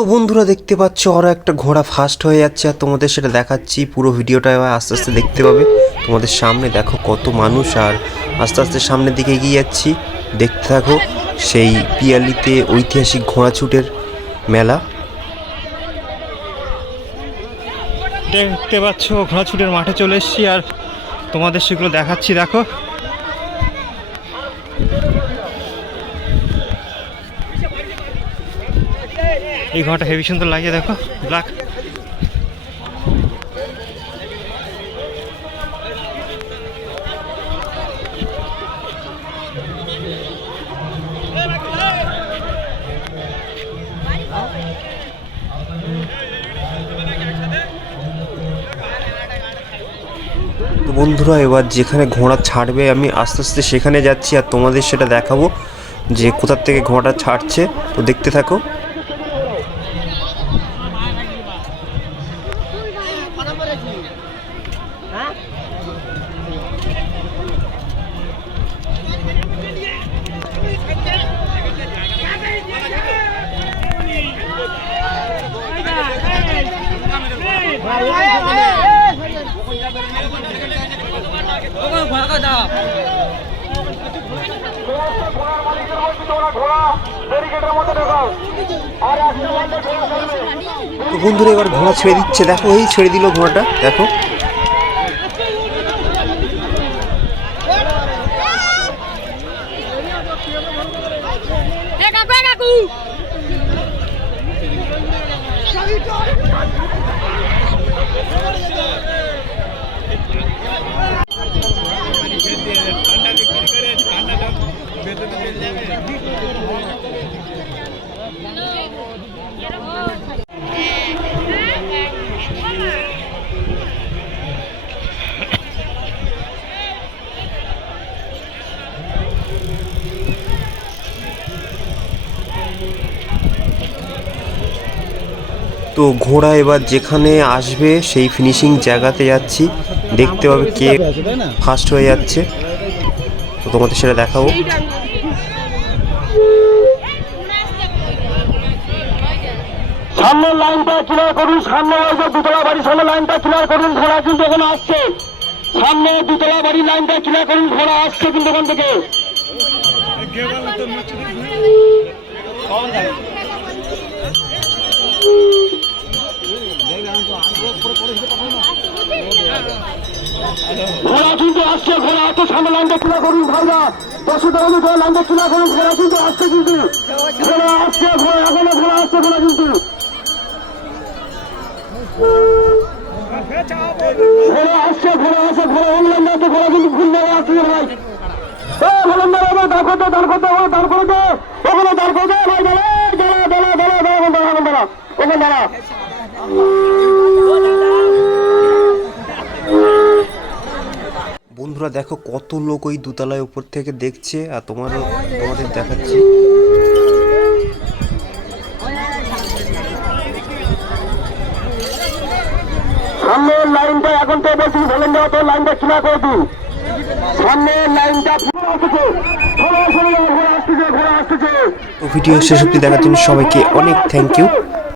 তো বন্ধুরা দেখতে পাচ্ছ আরও একটা ঘোড়া ফাস্ট হয়ে যাচ্ছে আর তোমাদের সেটা দেখাচ্ছি। পুরো ভিডিওটা আস্তে আস্তে দেখতে পাবে। তোমাদের সামনে দেখো কত মানুষ আর আস্তে আস্তে সামনের দিকে এগিয়ে যাচ্ছি। দেখতে থাকো, সেই পিয়ালিতে ঐতিহাসিক ঘোড়াছুটের মেলা। দেখতে পাচ্ছ, ঘোড়াছুটের মাঠে চলে এসেছি আর তোমাদের সেগুলো দেখাচ্ছি, দেখো। এই ঘোড়াটা হেভি সুন্দর লাগিয়ে দেখো ব্ল্যাক বন্ধুরা, এবার যেখানে ঘোড়া ছাড়বে, আমি আস্তে আস্তে সেখানে যাচ্ছি আর তোমাদের সেটা দেখাবো যে কোথার থেকে ঘোড়াটা ছাড়ছে। তো দেখতে থাকো। কথা বলেছি হ্যাঁ ভাড়া দাও তো বন্ধুরা এবার ঘোড়া ছেড়ে দিচ্ছে। দেখো এই ছেড়ে দিল ঘোড়াটা। দেখো। তো ঘোড়া এবার যেখানে আসবে সেই ফিনিশিং জায়গাতে যাচ্ছি। দেখতে পাবে কে ফার্স্ট হয়ে যাচ্ছে। তো তোমাদের সেটা দেখাবো। সামনের লাইনটা ক্লিয়ার করুন সামনে ওই দুতলা বাড়ির সামনে লাইনটা ক্লিয়ার করুন ঘোড়া কিন্তু এখানে আসছে। সামনে দুতলা বাড়ির লাইনটা ক্লিয়ার করুন ঘোড়া আসছে কিন্তু এখান থেকে। ঘোড়া কিন্তু আসছে, ঘোড়া আসছে সামনে লাইনটা ক্লিয়ার করুন ভাইরা। দশ টাকা ঘোড়া লাইনটা ক্লিয়ার করুন, ঘোড়া কিন্তু আসছে কিন্তু। ঘোড়া আসছে, ঘোড়া এখনও ঘোড়া আসছে, ঘোড়া কিন্তু। ঘোড়া আসছে ঘোড়া আসছে, ঘোড়া অনলাইন যাচ্ছে ঘোড়া কিন্তু ভুল আসছে ভাই। এ ভলেন্দার এবার দাঁড় করতে দাঁড় করতে দে ওখানে দাঁড় করে দে ভাই দাঁড়া দাঁড়া দাঁড়া দাঁড়া দাঁড়া দাঁড়া দাঁড়া ওখানে দাঁড়া বন্ধুরা দেখো কত লোক ওই দুতলায় উপর থেকে দেখছে আর তোমারও তোমাদের দেখাচ্ছি। সামনের লাইনটা এখন তো বলছি ভলেন্দার তো লাইনটা করে সামনের লাইনটা ভিডিও শেষ অব্দি দেখার জন্য সবাইকে অনেক থ্যাংক ইউ